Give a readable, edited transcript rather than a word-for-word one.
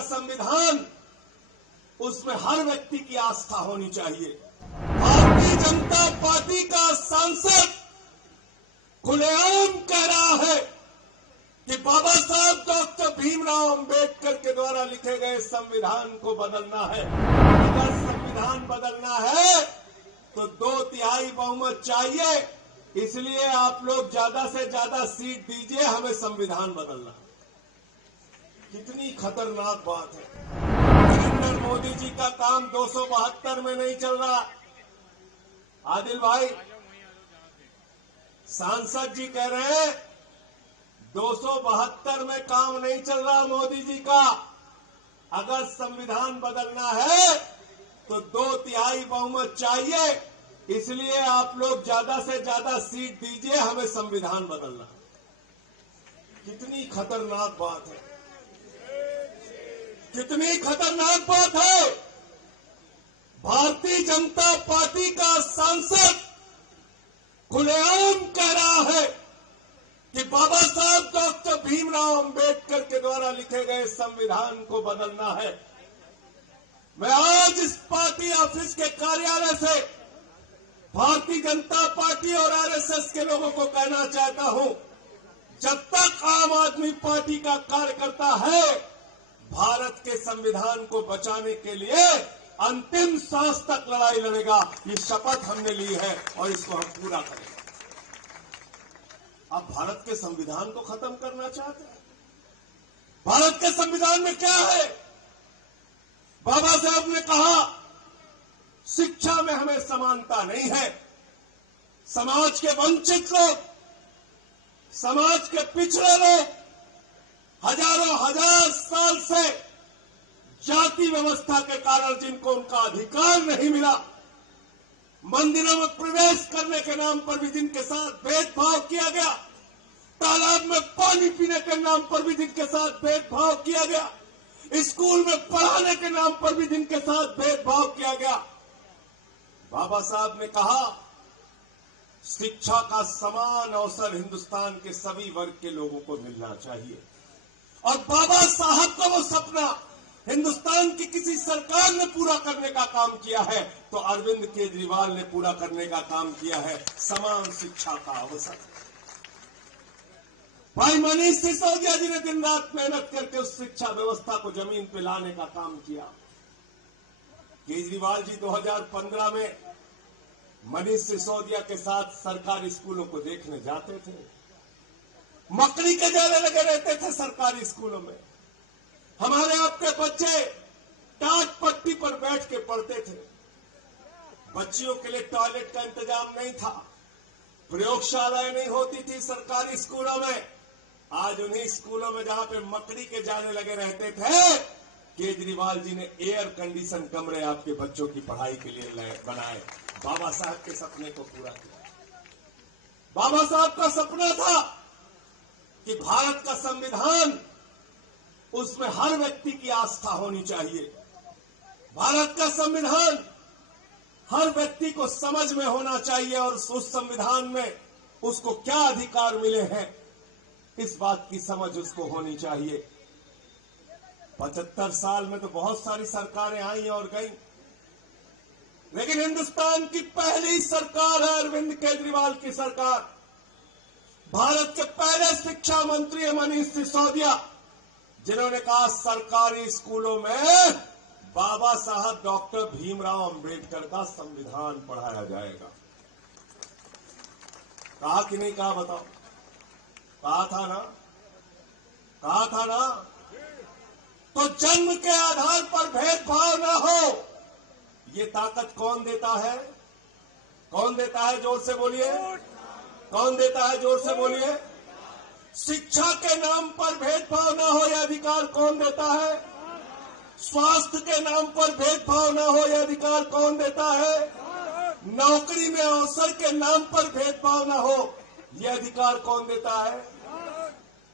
का संविधान, उसमें हर व्यक्ति की आस्था होनी चाहिए। भारतीय जनता पार्टी का सांसद खुलेआम कह रहा है कि बाबा साहब डॉक्टर भीमराव अंबेडकर के द्वारा लिखे गए संविधान को बदलना है। अगर संविधान बदलना है तो 2/3 बहुमत चाहिए, इसलिए आप लोग ज्यादा से ज्यादा सीट दीजिए, हमें संविधान बदलना। कितनी खतरनाक बात है। नरेंद्र मोदी जी का काम 272 में नहीं चल रहा। आदिल भाई, सांसद जी कह रहे हैं 272 में काम नहीं चल रहा मोदी जी का। अगर संविधान बदलना है तो 2/3 बहुमत चाहिए, इसलिए आप लोग ज्यादा से ज्यादा सीट दीजिए, हमें संविधान बदलना। कितनी खतरनाक बात है, कितनी खतरनाक बात है। भारतीय जनता पार्टी का सांसद खुलेआम कह रहा है कि बाबा साहब डॉक्टर भीमराव अंबेडकर के द्वारा लिखे गए संविधान को बदलना है। मैं आज इस पार्टी ऑफिस के कार्यालय से भारतीय जनता पार्टी और आरएसएस के लोगों को कहना चाहता हूं, जब तक आम आदमी पार्टी का कार्यकर्ता है, भारत के संविधान को बचाने के लिए अंतिम सांस तक लड़ाई लड़ेगा। ये शपथ हमने ली है और इसको हम पूरा करेंगे। आप भारत के संविधान को खत्म करना चाहते हैं? भारत के संविधान में क्या है? बाबा साहब ने कहा शिक्षा में हमें समानता नहीं है। समाज के वंचित लोग, समाज के पिछड़े लोग हजारों हजार साल से जाति व्यवस्था के कारण जिनको उनका अधिकार नहीं मिला, मंदिरों में प्रवेश करने के नाम पर भी जिनके साथ भेदभाव किया गया, तालाब में पानी पीने के नाम पर भी जिनके साथ भेदभाव किया गया, स्कूल में पढ़ाने के नाम पर भी जिनके साथ भेदभाव किया गया, बाबा साहब ने कहा शिक्षा का समान अवसर हिंदुस्तान के सभी वर्ग के लोगों को मिलना चाहिए। और बाबा साहब का वो सपना हिंदुस्तान की किसी सरकार ने पूरा करने का काम किया है तो अरविंद केजरीवाल ने पूरा करने का काम किया है, समान शिक्षा का अवसर। भाई मनीष सिसोदिया जी ने दिन रात मेहनत करके उस शिक्षा व्यवस्था को जमीन पे लाने का काम किया। केजरीवाल जी 2015 में मनीष सिसोदिया के साथ सरकारी स्कूलों को देखने जाते थे, मकड़ी के जाले लगे रहते थे सरकारी स्कूलों में। हमारे आपके बच्चे टाट पट्टी पर बैठ के पढ़ते थे। बच्चियों के लिए टॉयलेट का इंतजाम नहीं था, प्रयोगशालाएं नहीं होती थी सरकारी स्कूलों में। आज उन्हीं स्कूलों में जहां पे मकड़ी के जाले लगे रहते थे, केजरीवाल जी ने एयर कंडीशन कमरे आपके बच्चों की पढ़ाई के लिए बनाए। बाबा साहब के सपने को पूरा किया। बाबा साहब का सपना था कि भारत का संविधान, उसमें हर व्यक्ति की आस्था होनी चाहिए। भारत का संविधान हर व्यक्ति को समझ में होना चाहिए और उस संविधान में उसको क्या अधिकार मिले हैं, इस बात की समझ उसको होनी चाहिए। 75 साल में तो बहुत सारी सरकारें आई और गई, लेकिन हिंदुस्तान की पहली सरकार है अरविंद केजरीवाल की सरकार। भारत के पहले शिक्षा मंत्री है मनीष सिसोदिया, जिन्होंने कहा सरकारी स्कूलों में बाबा साहब डॉक्टर भीमराव अंबेडकर का संविधान पढ़ाया जाएगा। कहा कि नहीं कहा बताओ? कहा था ना? कहा था ना? तो जन्म के आधार पर भेदभाव न हो, ये ताकत कौन देता है? कौन देता है? जोर से बोलिए। कौन देता है? जोर से बोलिए। शिक्षा के नाम पर भेदभाव न हो, यह अधिकार कौन देता है? स्वास्थ्य के नाम पर भेदभाव न हो, यह अधिकार कौन देता है? नौकरी में अवसर के नाम पर भेदभाव न हो, यह अधिकार कौन देता है?